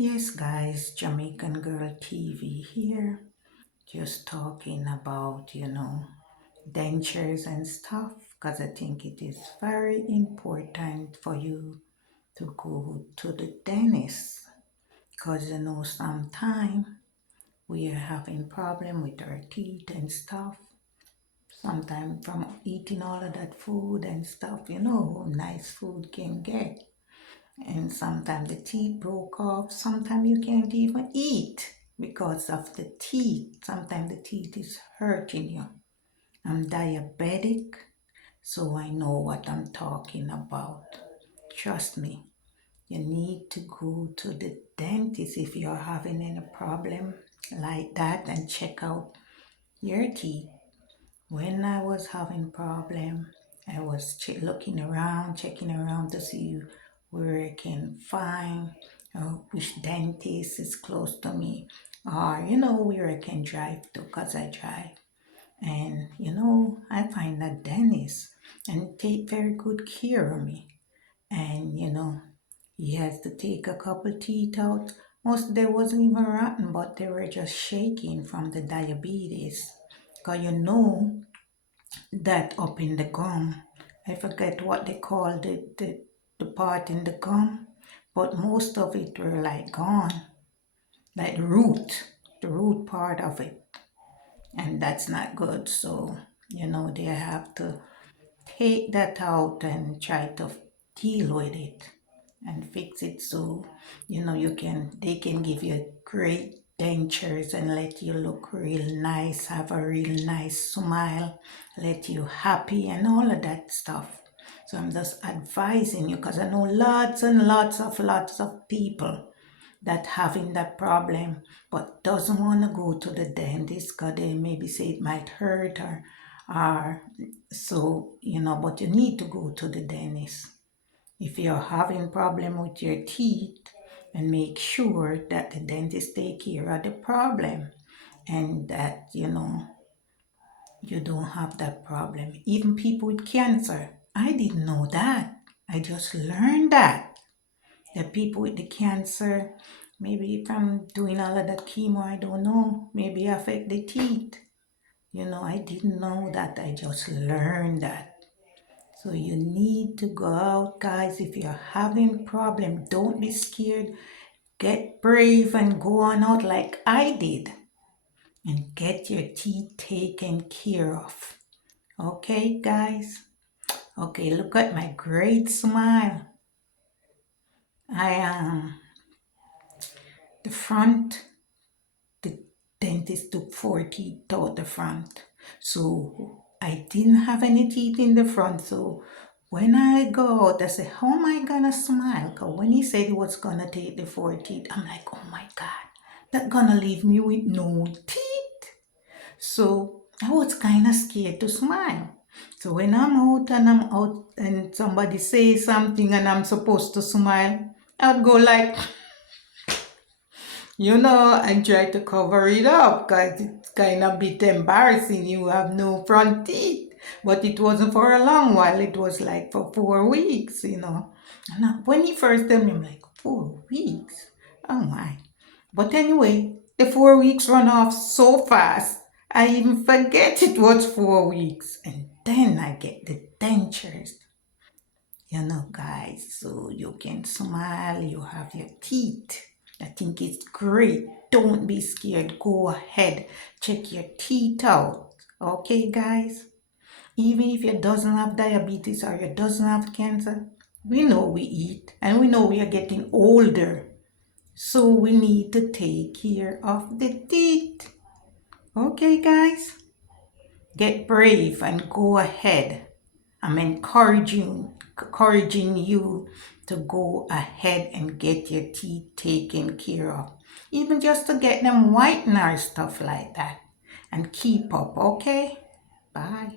Yes, guys, Jamaican Girl TV here. Just talking about, dentures and stuff because I think it is very important for you to go to the dentist because, sometimes we are having problem with our teeth and stuff. Sometimes from eating all of that food and stuff, nice food can get. And sometimes the teeth broke off. Sometimes you can't even eat because of the teeth. Sometimes the teeth is hurting you. I'm diabetic, so I know what I'm talking about. Trust me, you need to go to the dentist if you're having any problem like that and check out your teeth. When I was having problem, I was checking around to see where I can find which dentist is close to me, or where I can drive to, cause I drive. And I find a dentist and take very good care of me. And he has to take a couple teeth out. Most they wasn't even rotten, but they were just shaking from the diabetes. Cause that up in the gum. I forget what they call the part in the gum, but most of it were like gone, like the root part of it, and that's not good. So they have to take that out and try to deal with it and fix it so they can give you great dentures and let you look real nice, have a real nice smile, let you happy and all of that stuff. So I'm just advising you because I know lots and lots of people that having that problem but doesn't want to go to the dentist because they maybe say it might hurt or so but you need to go to the dentist if you're having problem with your teeth, and make sure that the dentist take care of the problem and that you don't have that problem. Even people with cancer, I didn't know that. I just learned that people with the cancer, maybe from doing all of that chemo, I don't know, maybe affect the teeth. I didn't know that. I just learned that. So you need to go out, guys. If you're having problem, don't be scared. Get brave and go on out like I did and get your teeth taken care of. Okay, guys? Okay, look at my great smile. I am the front. The dentist took 4 teeth out the front. So I didn't have any teeth in the front. So when I go out, I said, how am I gonna smile? Because when he said he was gonna take the 4 teeth, I'm like, oh my God, that's gonna leave me with no teeth. So I was kind of scared to smile. So when I'm out and somebody says something and I'm supposed to smile, I'd go like, I try to cover it up because it's kind of a bit embarrassing. You have no front teeth. But it wasn't for a long while. It was like for 4 weeks. And when he first told me, I'm like, 4 weeks? Oh my. But anyway, the 4 weeks run off so fast. I even forget it was 4 weeks. And then I get the dentures. Guys, so you can smile, you have your teeth. I think it's great. Don't be scared. Go ahead. Check your teeth out. Okay, guys? Even if you doesn't have diabetes or you doesn't have cancer, we know we eat and we know we are getting older. So we need to take care of the teeth. Okay, guys? Get brave and go ahead. I'm encouraging you to go ahead and get your teeth taken care of. Even just to get them whitened or stuff like that. And keep up, okay? Bye.